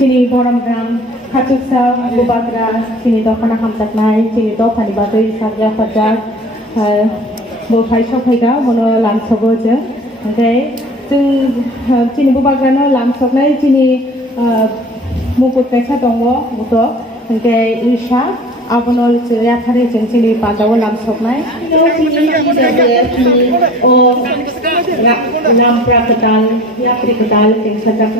Sini Boromgram, Khatuksa, Bubagra, sini Dokana Hamtaknai, sini Dokani Batui, Sarja Fajar, Bukai Shopaiga, Mono Lamsogoja, okay? Sini Bubagra no Lamsognai, sini Mukut Pesa Dongwo, Muto, okay? Isha, Abonol Yathari, sini Padawa Lamsognai, sini O Ram Prakatal, Yaprikatal, things like that.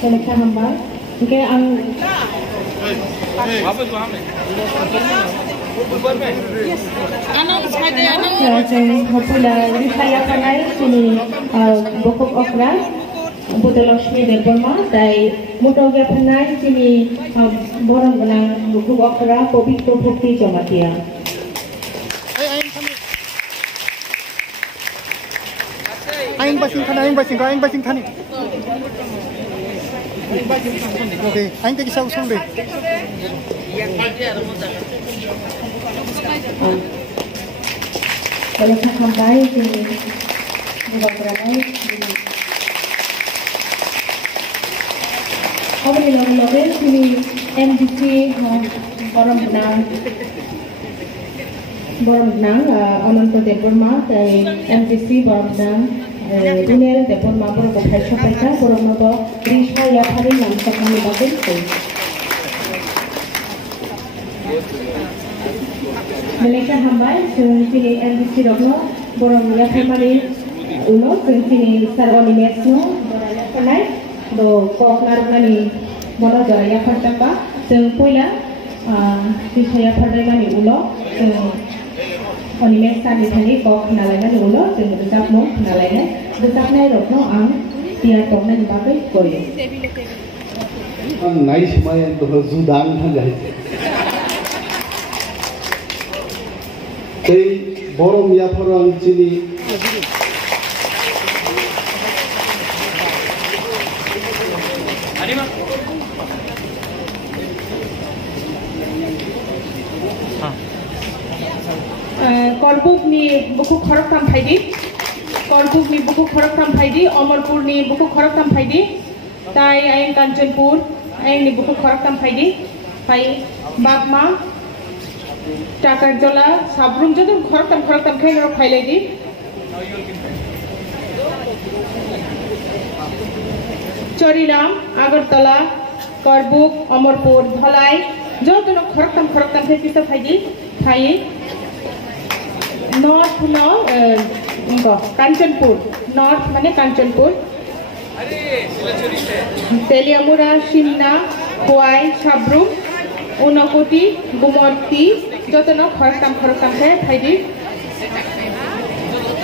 Mereka hamba, okay, ang popular saya kanai sini bokok okra, Buddha Lakshmi Deborma, dai mutoga kanai sini borong benang bokok okra, Pobito Bukti Jamatia. Aing basing kani. Okay, aing tegi sa usong deh. Kalau sampai sini, beberapa ini. Apa ni lagu sini MDC Borombenang, Ananta Deborma, dari MDC Borombenang. Dunia Deborma Borong Bukhaisha Paita Borong Noto Risha Yathari Namsa Kami Batin Koi. Malaysia Hambai sini MDC Rokno Borong Yathari Uno sini Sarwani Mesno Borong Yathari do Kok Narunani Borong Jaya Yathari sing Puila Risha Yathari Mani Uno Onimes tadi tadi kok nalainya dulu, jangan besar mau nalainya besarnya rokno ang tiap tongnya dipakai koi. Nice main tuh Sudan kan guys. Tei borom ya orang sini. Korbuk ni buku khorok tam phaidi, Korbuk ni buku khorok tam phaidi, Amarpur ni buku khorok tam phaidi, tai aing Kanchanpur aing ni buku khorok tam phaidi, pai Bagma, Takarjola, Sabrum jodoh khorok tam khay noro phailai di. Chorilam, Agartala, Korbuk, Amarpur, Dhalai, jodoh khorok tam khay pisa phaidi, pai North no, Kanchanpur. North mane Kanchanpur. Teliamura, Shimna, Huai, Sabrum, Unakoti, Gumorti, jotono khorokam hai phaidi.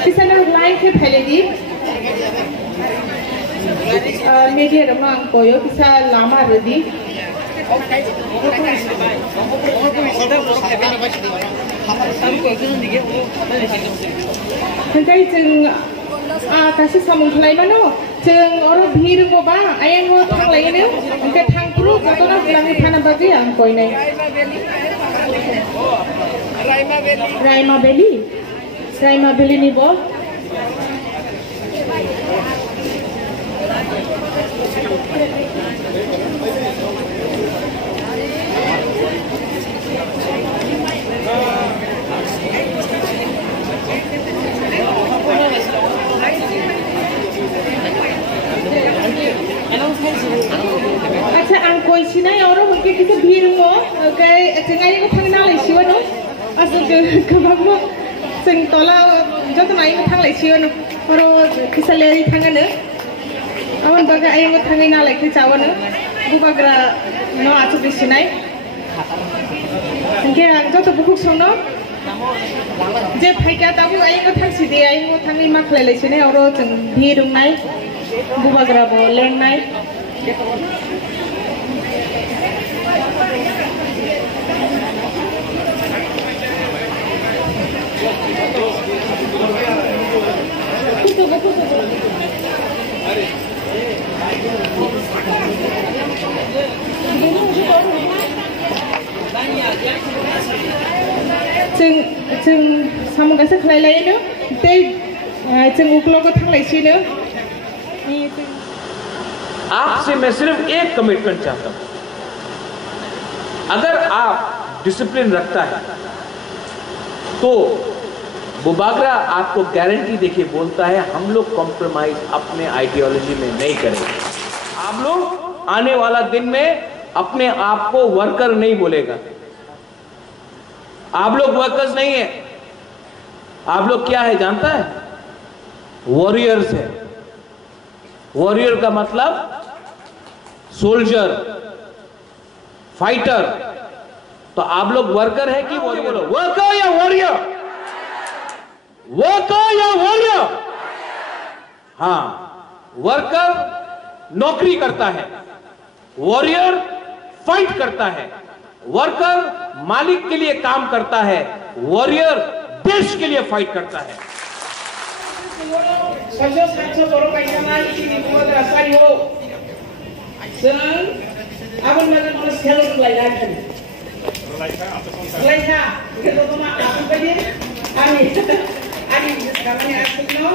Kisana line ke phaidi. Media ramno ang koyo kisa lama redi. Hentai jeng kasih samung kelai mana? Jeng orang biru ko ba? Ayang mo thang lagi ni. Angkat thang puru, kau tu nak bilang ikan apa lagi? Ang koi ni. Raima Beli ni bo. अच्छा angkoi sini orang mungkin kita biru mo, okay, cengai ko thang na lai siwa no, aso kebab mo, ceng tola jauh tu naik ko thang lai siwa no, orang kita leri thang na, awan baga ayam ko thang na lai kecawan no, bubagra no acu di sini, mungkin jauh tu buku sono, je phaika tahu ayam ko thang sidi ayam ko thang ni mak lai sini orang ceng biru nai, bubagra boleh nai. Jeng sama kasih kelai lain tu, jeng uklo ko thang lain sini. आपसे मैं सिर्फ एक commitment चाहता हूं, अगर आप discipline रखता है तो बुबागरा आपको गारंटी देके बोलता है हम लोग कॉम्प्रोमाइज अपने आइडियोलॉजी में नहीं करेंगे। आप लोग आने वाला दिन में अपने आप को वर्कर नहीं बोलेगा। आप लोग वर्कर्स नहीं है, आप लोग क्या है जानता है? वॉरियर्स है। वॉरियर का मतलब सोल्जर, फाइटर। तो आप लोग वर्कर है कि वॉरियर? वर्कर या वॉरियर? वर्कर या वॉरियर? हाँ, वर्कर नौकरी करता है, वॉरियर फाइट करता है। वर्कर मालिक के लिए काम करता है, वॉरियर देश के लिए फाइट करता है। Saja saja baru pasangan ini buat rasai ho. Senang, abang macam mana selalu belajar. Belajar, kita tu mak apa dia? Ani sekarang ni asal no.